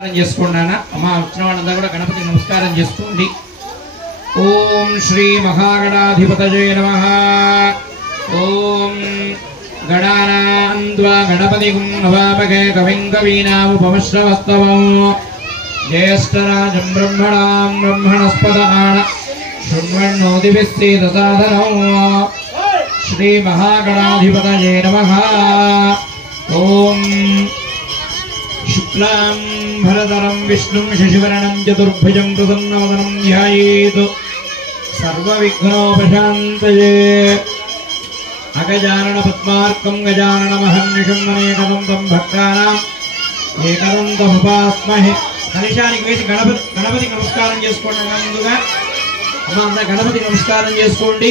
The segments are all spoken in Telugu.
अम्मा వచ్చిన వాళ్ళందరూ కూడా గణపతికి నమస్కారం చేసుకోండి। ఓం శ్రీ మహాగణాధిపతయే నమః। ఓం గణానాన్వా గణపతిం నవామగే కవిం కవీనాముపమశ్రవస్తవం జ్యేష్ఠరాజం బ్రహ్మణాం బ్రహ్మణస్పదాన శృణ్వన్నోతిభిస్సేదసాదనం శ్రీ మహాగణాధిపతయే నమః। ఓం शुक्लां भरधरं विष्णुं शशिवर्णं चतुर्भुजं प्रसन्नवदनं ध्यायेत् सर्वविघ्नोपशान्तये। अगजानन पद्मार्कं गजाननमहर्निशं अनेकदं तं भक्तानाम् एकदन्तमुपास्महे। हरिशाనికి వేసి గణపతి నమస్కారం చేసుకోండి। ముందుగా అమ్మ అంతా గణపతి నమస్కారం చేసుకోండి।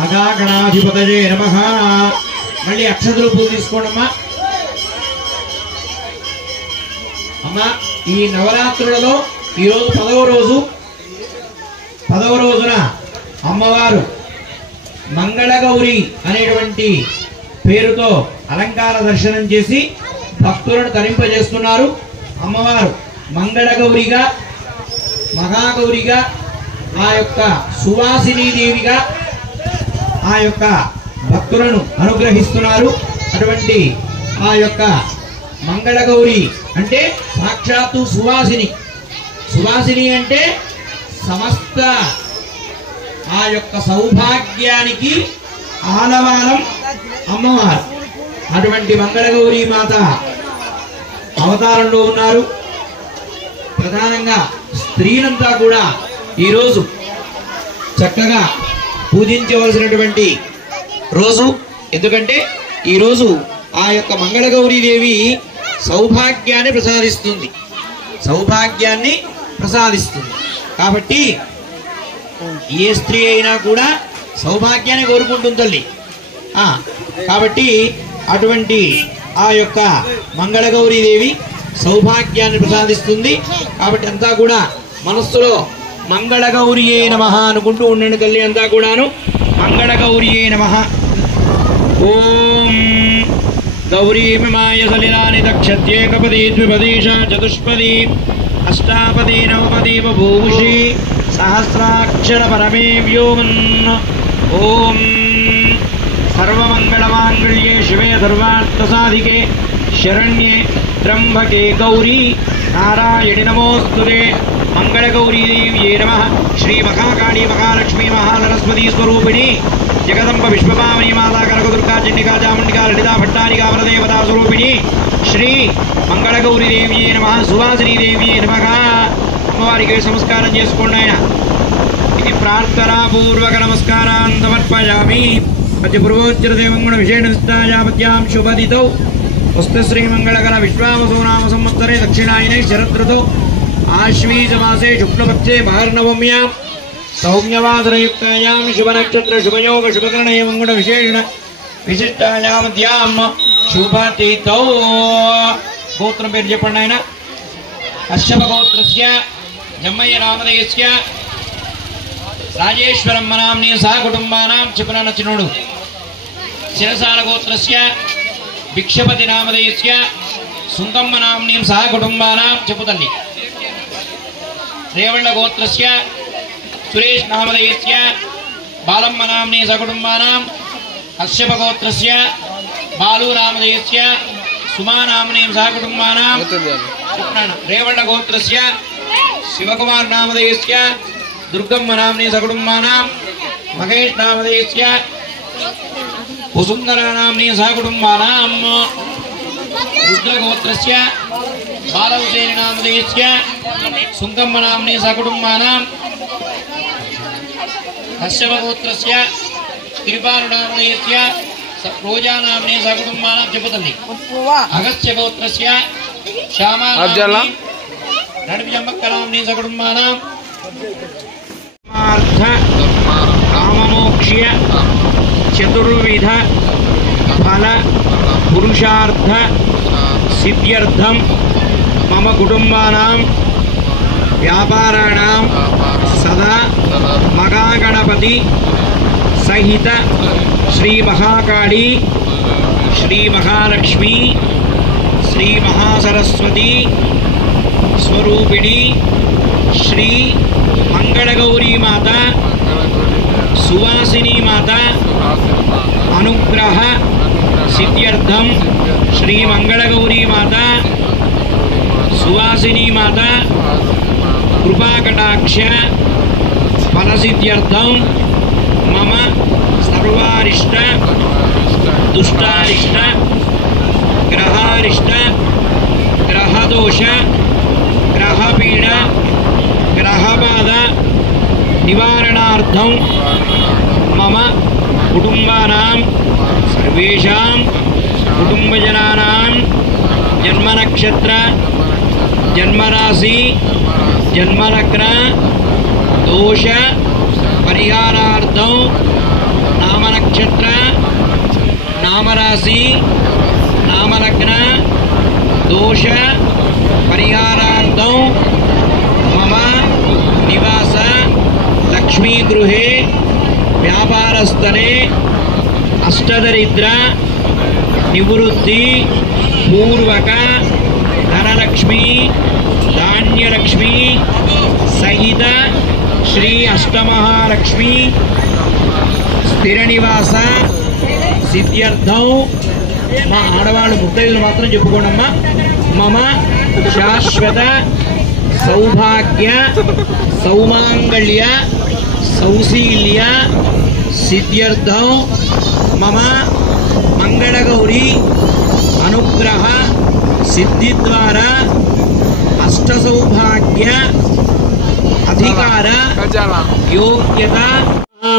మహాగణాధిపతయే నమః। మళ్ళీ అక్షతలు పూజ తీసుకోండి అమ్మా। అమ్మా ఈ నవరాత్రులలో ఈ రోజు 10వ రోజున అమ్మవారు మంగళగౌరి అనేటువంటి పేరుతో అలంకార దర్శనం చేసి భక్తులను తరింపజేస్తున్నారు। అమ్మవారు మంగళగౌరిగా మహాగౌరిగా ఆ యొక్క సువాసిని దేవిగా ఆ యొక్క భక్తులను అనుగ్రహిస్తున్నారు। అటువంటి ఆ యొక్క మంగళగౌరి అంటే సాక్షాత్తు సువాసిని। సువాసిని అంటే సమస్త ఆ యొక్క సౌభాగ్యానికి ఆలవాలం అమ్మవారు। అటువంటి మంగళగౌరి మాత అవతారంలో ఉన్నారు। ప్రధానంగా స్త్రీలంతా కూడా ఈరోజు చక్కగా పూజించవలసినటువంటి రోజు। ఎందుకంటే ఈరోజు ఆ యొక్క మంగళగౌరీ దేవి సౌభాగ్యాన్ని ప్రసాదిస్తుంది కాబట్టి ఏ స్త్రీ అయినా కూడా సౌభాగ్యాన్ని కోరుకుంటుంది తల్లి। కాబట్టి అటువంటి ఆ యొక్క మంగళగౌరీ దేవి సౌభాగ్యాన్ని ప్రసాదిస్తుంది కాబట్టి అంతా కూడా మనస్సులో మంగళగౌరియే నమః అనుకుంటూ ఉండండి తల్లి। అంతా కూడాను మంగళగౌరియే నమః। ఓం गौरीमिमाय सलिलानि दक्षत्येकपदी द्विपदीशा चतुष्पदी अष्टापदी नवपदी बभूषि सहस्राक्षर परमे व्योमन्। ओम सर्वमंगलमांगल्ये शिवे सर्वार्थसाधिके शरण्ये त्र्यंबके गौरी नारायणि नमोस्तुते। मंगलगौरी देव्ये नमः। श्री महाकाली महालक्ष्मी महासरस्वती स्वरूपिणी जगदंब विश्वपावनी माता कनकदुर्गा चंडिका चामुंडिका ललिता भट्टारिका वरदेवता स्वरूपिणी श्री मंगళగౌరి देव्ये नमः। सुवासिनी देव्ये नमः। అమ్మవారికి నమస్కారం చేసుకోండి ఆయన। ఇది ప్రార్థనా పూర్వక నమస్కారాన్ సమర్పయామి। అతి పూర్వోచ్చర దేవంగుణ విశేష నిష్ఠాయాపత్యాం శుభదితౌ వస్తు శ్రీ మంగళకర విశ్వావసో నామ సంవత్సరే దక్షిణాయనే శరదృతౌ ఆశ్వీజ మాసే శుక్లపక్షే మహర్నవమ్యాం सौम्यवासरयुक्तायां शुभनक्षत्र शुभयोग शुभकर्णे मंगुण विशेषण विशिष्टायामध्यां शुभतिथौ। गोत्रं पेरु चेप्पंడి ఆయన। కశ్యప గోత్రస్య జమ్మయ్య నామధేయస్య రాజేశ్వరమ్మ నామ్ని సహ కుటుంబానాం చెప్పున నచ్చినోడు। శిరసాల గోత్రస్య భిక్షపతి నామధేయస్య సుంకమ్మ నామ్ని సహ కుటుంబానాం చెప్పు తల్లి। రేవళ్ళ గోత్రస్య सुरेश नामधेयस्य बालम्म नाम्नि सकुटुम्बानां कश्यप गोत्रस्य बालू नामधेयस्य सुमा नाम्नि सहकुटुम्बानां रेवण्ण गोत्रस्य शिवकुमार नामधेयस्य दुर्गम्म नाम्नि सकुटुम्बानां महेश नामधेयस्य वसुन्धरा नाम्नि सहकुटुम्बानां रुद्रगोत्रस्य बालहुसेन नामधेयस्य सुंकम्म नाम्नि सहकुटुम्बानां कश्यप गोत्रस्य तिरुपालु नामधेयस्य रोजा नाम्नि सकुटुम्बानां चपुतल्लि। अगस्त्य गोत्रस्य श्यामा नडविजम्बक्क नाम्नि सकुटुम्बानां काममोक्ष्य चतुर्विध फल पुरुषार्थ सिद्ध्यर्थं मम कुटुम्बानां व्यापाराणां सदा महागणपति सहित श्री महाकाली श्री महालक्ष्मी श्री महासरस्वती स्वरूपिणी श्री मंगलगौरी माता सुवासिनी माता अनुग्रह सिद्ध्यर्थम श्री मंगलगौरी माता सुवासिनी माता कृपाकटाक्ष फलसिद्ध्यर्थम मम सर्वारिष्ट दुष्टारिष्ट ग्रहारिष्ट ग्रहदोष ग्रहपीड ग्रहबाध निवारणार्थं मम कुटुंबानां सर्वेषां कुटुंबजनानां जन्मनक्षत्र जन्मराशि जन्मलग्न दोष परिहारार्थं नामनक्षत्र नामराशि नामलग्न दोष परिहारार्थं मम निवास लक्ष्मी गृहे व्यापारस्थले अष्टदरिद्र निवृत्ति पूर्वक धनलक्ष्मी धान्यलक्ष्मी सहित श्री अष्टमहालक्ष्मी स्थिर निवास सिद्ध्यर्थं మా ఆడవాళ్ళు ముత్తైదులు మాత్రం చెప్పుకోండమ్మా మమ శాశ్వత సౌభాగ్య సౌమాంగళ్య సౌశీల్య సిద్ధ్యర్థం మమ మంగళగౌరీ అనుగ్రహ సిద్ధి ద్వారా అష్ట సౌభాగ్య అధికార యోగ్యత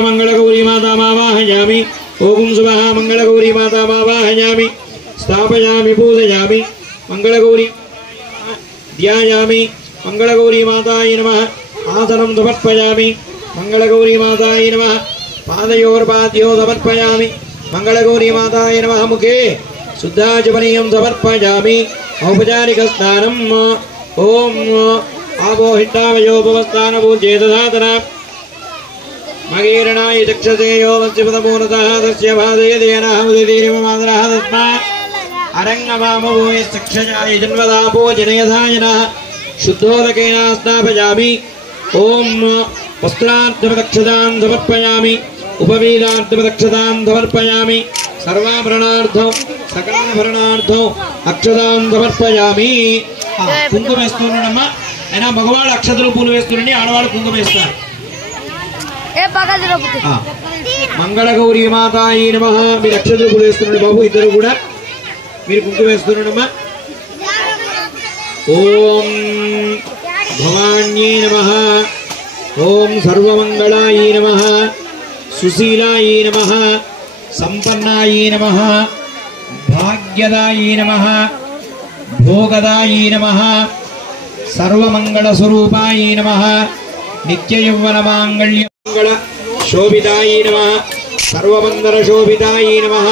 మంగళగౌరీ మాతామావాహయామి ओम सुबह मंगलगौरी माता मावाहयामि स्थापयामि पूजयामि मंगलगौरी ध्यायामि मंगलगौरी माताय नमः आसनं समर्पयामि मंगलगौरी माताय नमः पादयोर्पाद्यो समर्पयामि मंगलगौरी माताय नमः मुखे शुद्धाचमनीयं समर्पयामि औपचारिक स्नानम् ओम आपोहितावयोपवस्थान पूज्ये दधातना मगीरणाय चक्षसे यो वंशिपदमूलतः तस्य भादयदेनाहुदितिरिवमादरः तस्मा अरङ्गमामभूय शिक्षजाय जन्मदापो जनयधायनः शुद्धोदकेन स्नापयामि ॐ वस्त्रार्थमदक्षतां समर्पयामि उपवीदार्थमदक्षतां समर्पयामि सर्वाभरणार्थं सकलाभरणार्थं अक्षतां समर्पयामि కుంకుమ వేస్తున్నాడమ్మా అయినా మగవాళ్ళు అక్షతలు పూలు వేస్తున్నారండి ఆడవాళ్ళు కుంకుమ వేస్తారు మంగళగౌరీ మాతాయ నమః మీరు అక్షతలు పూలు వేస్తున్నాడు బాబు ఇద్దరు కూడా మీరు కుంకుమ వేస్తున్నాడమ్మా ఓం భవాన్యే నమః ఓం సర్వమంగళాయ నమః సుశీలాయ నమః సంపన్నాయ నమః భాగ్యదాయ నమః భోగదాయ నమః సర్వమంగళ స్వరూపాయ నమః నిత్యయౌవన మాంగళ్య मंगल शोभिताय नमः सर्वमंगल शोभिताय नमः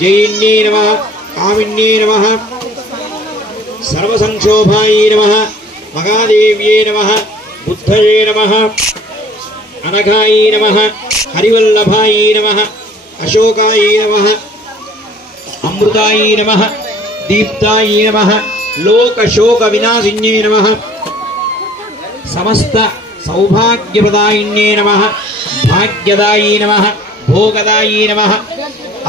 जयिन्ये नमः कामिन्ये नमः सर्वसंक्षोभाय नमः महादेव्ये नमः बुद्धये नमः अनघाय नमः हरिवल्लभाय नमः अशोकाय नमः अमृताय नमः दीप्ताय नमः लोकशोक विनाशिन्ये नमः समस्त सौभाग्यप्रदायिन्ये नमः भाग्यदायी नमः भोगदायी नमः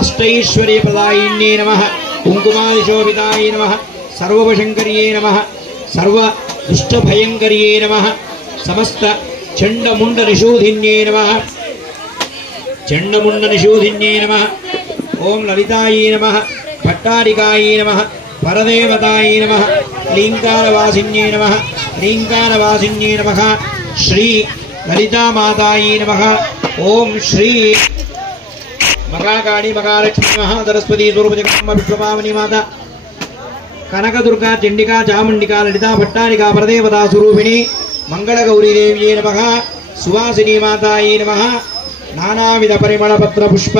अष्टैश्वर्यप्रदायिन्ये नमः कुङ्कुमादिशोभिताय नमः सर्ववशङ्कर्ये नमः सर्वदुष्टभयङ्कर्ये नमः समस्त चण्डमुण्डनिषूधिन्ये नमः चण्डमुण्डनिषूधिन्ये नमः ओं ललिताय नमः भट्टारिकाय नमः परदेवताय नमः लीङ्कारवासिन्ये नमः लीङ्कारवासिन्ये नमः श्री ललिता माताय नमः ओम श्री महाकाली महालक्ष्मी महासरस्वती स्वरूप जगदम्ब विश्वपावनी माता कनक दुर्गा चंडिका चामुंडिका ललिता भट्टारिका परदेवता स्वरूपिणी मंगलगौरी देव्ये नमः सुवासिनी माताय नमः नानाविध परिमल पत्र पुष्प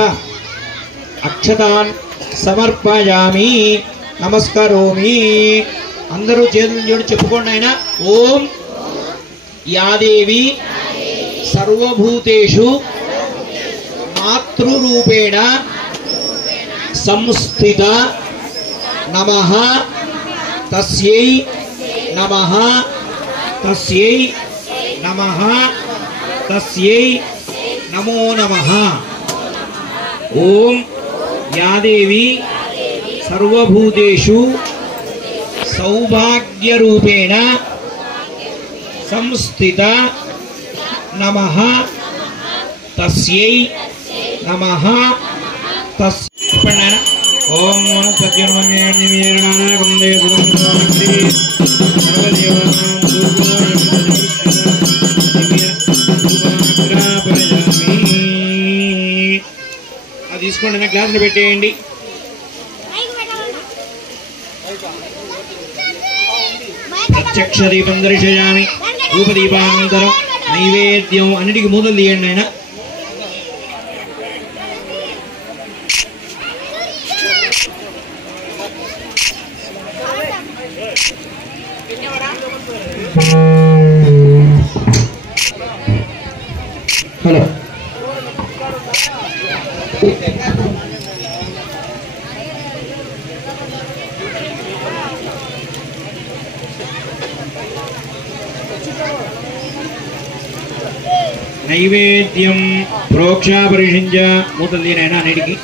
अक्षतान् समर्पयामि नमस्करोमि अंदरू చేతులు జోడించి చెప్పుకోండి అయినా ఓం या देवी सर्वभूतेषु मातृरूपेण संस्थिता नमः తస్యై నమః తస్యై నమః తస్యై నమో నమః. ఓం యాదేవి సర్వభూతేషు సౌభాగ్యరూపేణ సంస్థిత నమః తస్యై నమః తస్యై. ఓం అది తీసుకోండి, నా గ్లాసులు పెట్టేయండి. ప్రత్యక్ష దీపం దర్శయామి. ధూపదీపానంతరం నైవేద్యం అన్నిటికీ మూతలు తీయండి ఆయన. హలో నైవేద్యం ప్రోక్షాపరిషించ మూతలు తీనైనా అన్నిటికీ.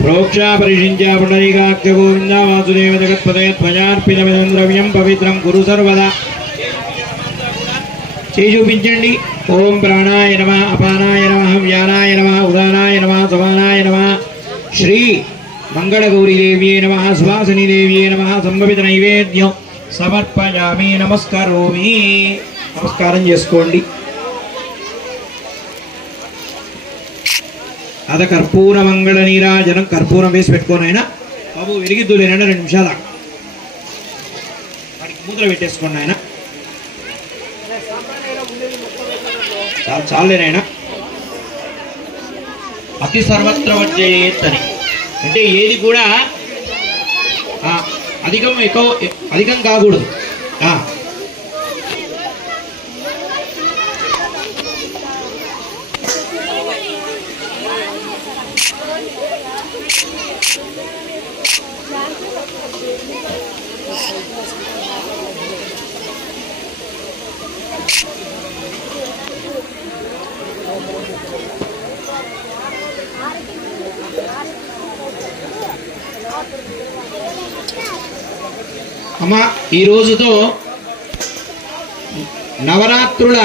ప్రోక్షాపరిషించ పుండరీకాక్ష గోవింద వాసుదేవ జగత్పదే ధ్వజార్పితమిదం ద్రవ్యం పవిత్రం కురు సర్వదా. చేయి చూపించండి. ఓం ప్రాణాయ నమః అపానాయ నమః వ్యానాయ నమః ఉదానాయ నమః సమానాయ నమః. శ్రీ మంగళగౌరీదేవ్యే నమః సువాసినీదేవ్యే నమః. సంభవిత నైవేద్యం సమర్పయామి. నమస్కరోమి. నమస్కారం చేసుకోండి. అద కర్పూర మంగళ నీరాజనం. కర్పూరం వేసి పెట్టుకోని అయినా బాబు వెలిగిద్దులేనా 2 నిమిషాలు వాడికి మూతలు పెట్టేసుకోండి ఆయన. చాలా చాలేనైనా. అతి సర్వత్ర వర్జయేత్ అని అంటే ఏది కూడా అధికం కాకూడదు. అమ్మ ఈ రోజుతో నవరాత్రుల